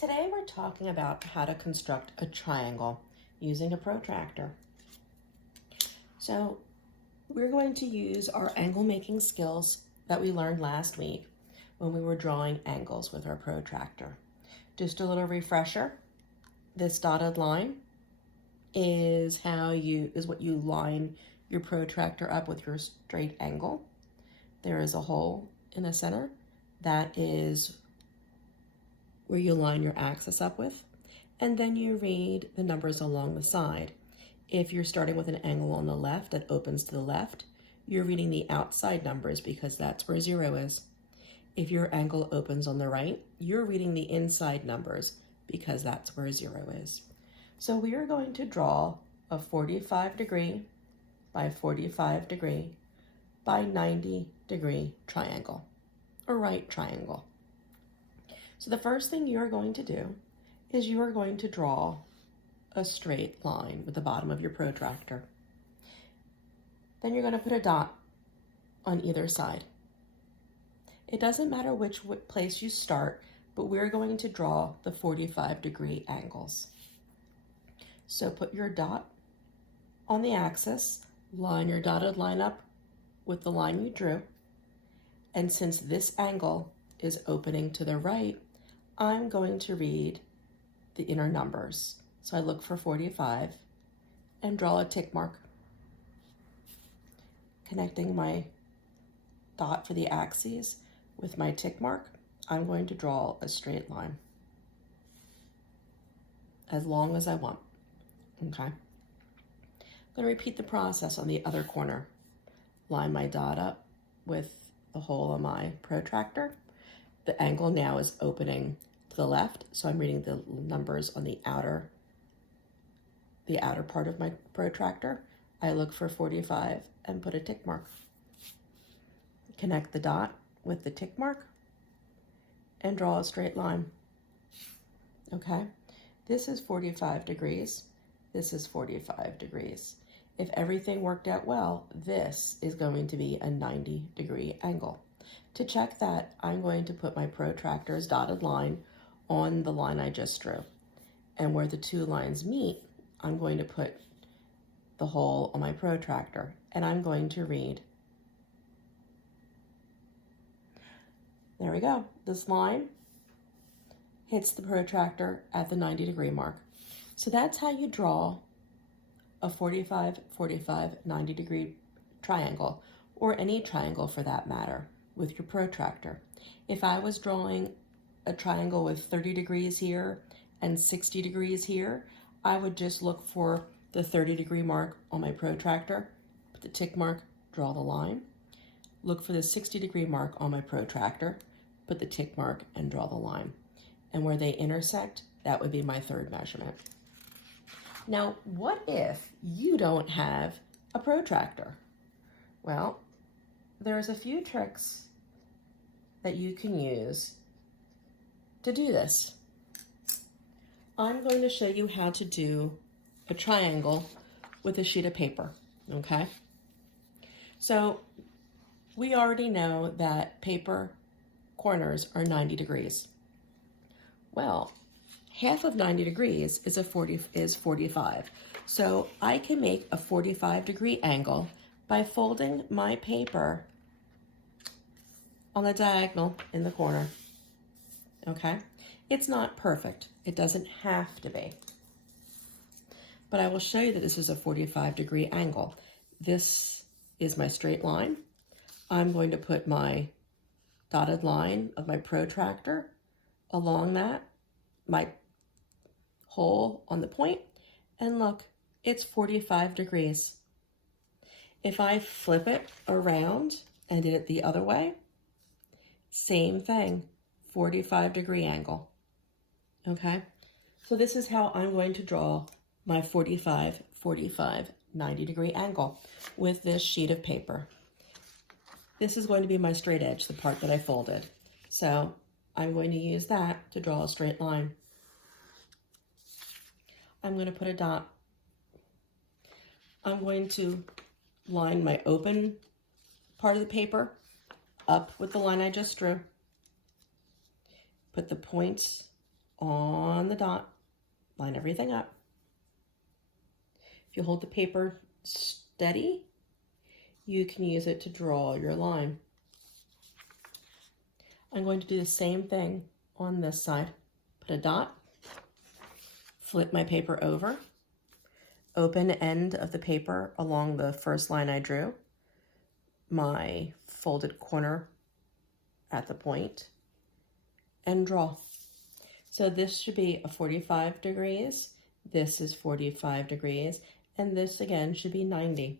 Today we're talking about how to construct a triangle using a protractor. So we're going to use our angle making skills that we learned last week when we were drawing angles with our protractor. Just a little refresher, this dotted line is what you line your protractor up with your straight angle. There is a hole in the center. That is where you line your axis up with, and then you read the numbers along the side. If you're starting with an angle on the left that opens to the left, you're reading the outside numbers because that's where 0 is. If your angle opens on the right, you're reading the inside numbers because that's where 0 is. So we are going to draw a 45 degree by 45 degree by 90 degree triangle, or right triangle. So the first thing you're going to do is you are going to draw a straight line with the bottom of your protractor. Then you're going to put a dot on either side. It doesn't matter which place you start, but we're going to draw the 45 degree angles. So put your dot on the axis, line your dotted line up with the line you drew, and since this angle is opening to the right, I'm going to read the inner numbers. So I look for 45 and draw a tick mark, connecting my dot for the axes with my tick mark. I'm going to draw a straight line as long as I want. Okay. I'm going to repeat the process on the other corner. Line my dot up with the hole on my protractor. The angle now is opening to the left, so I'm reading the numbers on the outer part of my protractor. I look for 45 and put a tick mark. Connect the dot with the tick mark and draw a straight line. Okay, this is 45 degrees. This is 45 degrees. If everything worked out well, this is going to be a 90 degree angle. To check that, I'm going to put my protractor's dotted line on the line I just drew. And where the two lines meet, I'm going to put the hole on my protractor, and I'm going to read. There we go. This line hits the protractor at the 90 degree mark. So that's how you draw a 45, 45, 90 degree triangle, or any triangle for that matter, with your protractor. If I was drawing a triangle with 30 degrees here and 60 degrees here, I would just look for the 30 degree mark on my protractor, put the tick mark, draw the line. Look for the 60 degree mark on my protractor, put the tick mark, and draw the line. And where they intersect, that would be my third measurement. Now, what if you don't have a protractor? Well, there's a few tricks that you can use to do this. I'm going to show you how to do a triangle with a sheet of paper, okay? So we already know that paper corners are 90 degrees. Well, half of 90 degrees is 45. So I can make a 45 degree angle by folding my paper on the diagonal in the corner. Okay? It's not perfect. It doesn't have to be. But I will show you that this is a 45 degree angle. This is my straight line. I'm going to put my dotted line of my protractor along that, my hole on the point, and look, it's 45 degrees. If I flip it around and did it the other way, same thing, 45 degree angle. Okay, so this is how I'm going to draw my 45, 45, 90 degree angle with this sheet of paper. This is going to be my straight edge, the part that I folded. So I'm going to use that to draw a straight line. I'm going to put a dot. I'm going to line my open part of the paper up with the line I just drew. Put the points on the dot, line everything up. If you hold the paper steady, you can use it to draw your line. I'm going to do the same thing on this side. Put a dot, flip my paper over, open end of the paper along the first line I drew, my folded corner at the point, and draw. So this should be a 45 degrees, this is 45 degrees, and this again should be 90.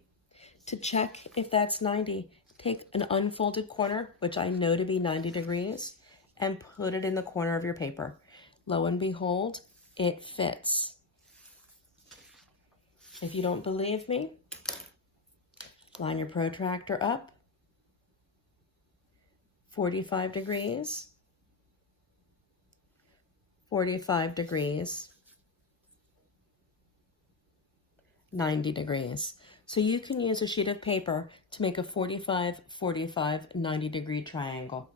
To check if that's 90, take an unfolded corner, which I know to be 90 degrees, and put it in the corner of your paper. Lo and behold, it fits. If you don't believe me, line your protractor up, 45 degrees, 45 degrees, 90 degrees. So you can use a sheet of paper to make a 45, 45, 90 degree triangle.